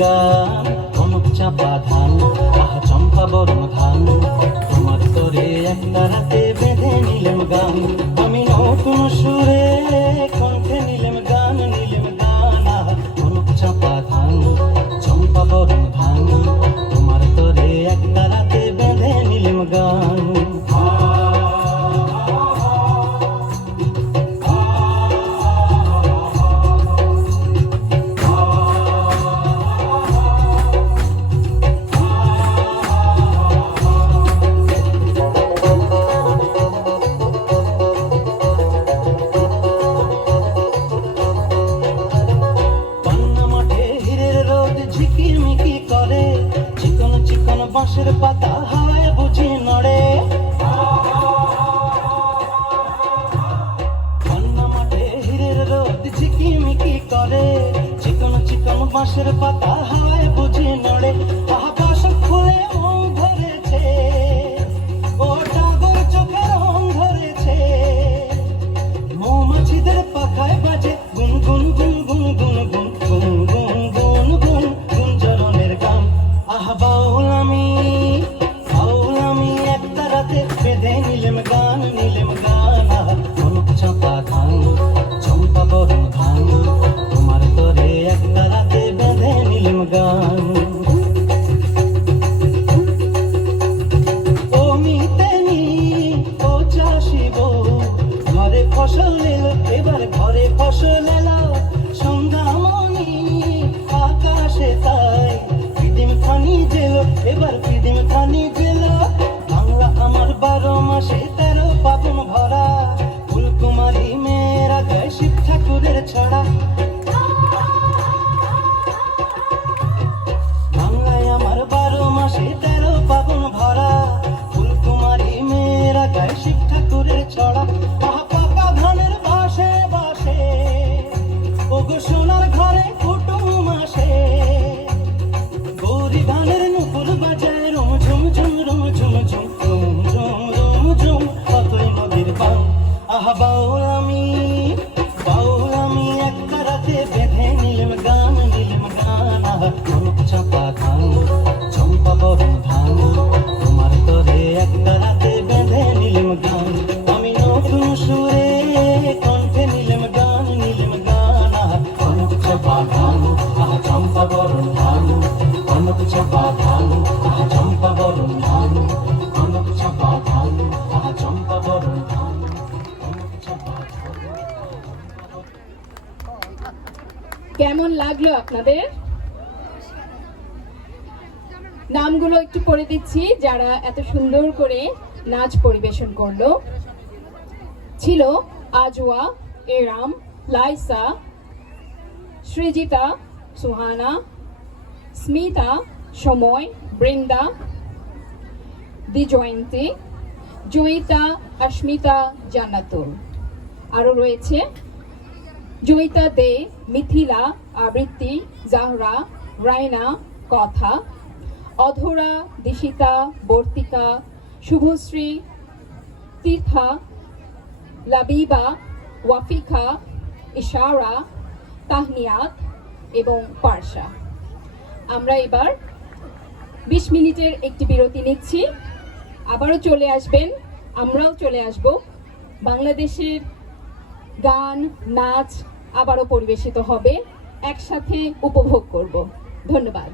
গান, কনক চাপা ধান, আহা চম্পা বরণ ধান, তোমার তরে একটা রাতে বেঁধে নিলেম গান। আমি নতুন সুরে কণ্ঠে নিলেম গান, আহা কনক চাপা ধান, চম্পা বরণ ধান, তোমার তরে একটা রাতে বেঁধে নিলেম গান। বাঁশের পাতা হাওয়ায় বুঝি নড়ে, বন্যা মাঠে হীরের রোদ ঝিকিমিকি করে, চিকন চিকন বাঁশের পাতা হাওয়ায় বুঝি নড়ে। আকাশ ফুলে মন ধরেছে, ও টাগর চোখে রং ধরেছে, মৌমাছিদের পাখায় বাজে গুন গুন গুন গুন গুন গুন গুন গুন গুন গুন গুঞ্জরনের গান। আহা বাউল আমি একটা রাতে বেঁধে নিলেম গান, আহা কনক চাপা ধান, চম্পা বরণ ধান, তোমার তরে একটা রাতে বেঁধে নিলেম গান। ও মিতেনি ও চাষি বউ, ঘরে ফসল এলো, এবার ঘরে ফসল এলো, সন্ধ্যামণি আকাশে তাই পিদিম খানি জেলো, এবার পিদিম খানি জেলো। বাংলা আমার 12 মাসে 13 পাবন ভরা, ফুলকুমারী মেয়েরা গায় শিব ঠাকুরের ছড়া। বাংলায় আমার 12 মাসে 13 পাবন ভরা, ফুলকুমারী মেয়েরা গায় শিব ঠাকুরের ছড়া। আহা পাকা ধানের বাসে বাসে, ওগো সোনার ঘরে কুটুম আসে, গৌরী গানের নুপুর বাজায় রুম ঝুম ঝুম রুম ঝুম ঝুম রুম ঝুম রুম ঝুম, কতই নদীর বান। আহা বাউল আমি একটা রাতে বেঁধে নিলেম গান, আহা কনক চাপা ধান, চম্পা বরণ ধান, তোমার তরে একটা রাতে বেঁধে নিলেম গান। আমি নতুন সুরে কণ্ঠে নিলেম গান, আহা কনক চাপা ধান, আহা চম্পা বরণ ধান, কনক চাপা ধান, আহা চম্পা বরণ ধান, কনক চাপা ধান, আহা চম্পা বরণ ধান, কনক চাপা ধান। কেমন লাগলো আপনাদের? নামগুলো একটু করে দিচ্ছি যারা এত সুন্দর করে নাচ পরিবেশন করলো। ছিল আজওয়া, এরাম, লাইসা, সৃজিতা, সুহানা, স্মিতা, সময়, বৃন্দা, দিজয়ন্তী, জয়িতা, অস্মিতা, জান্নাতুল। আরো রয়েছে জয়িতা দে, মিথিলা, আবৃত্তি, জাহরা, রায়না, কথা, অধরা, দিশিতা, বর্তিকা, শুভশ্রী, তীর্থা, লাবিবা, ওয়াফিকা, ইশারা, তাহনিয়াত এবং পারশা। আমরা এবার 20 মিনিটের একটি বিরতি নিচ্ছি। আবারও চলে আসবেন, আমরাও চলে আসব। বাংলাদেশের গান, নাচ আবারও পরিবেশিত হবে, একসাথে উপভোগ করব। ধন্যবাদ।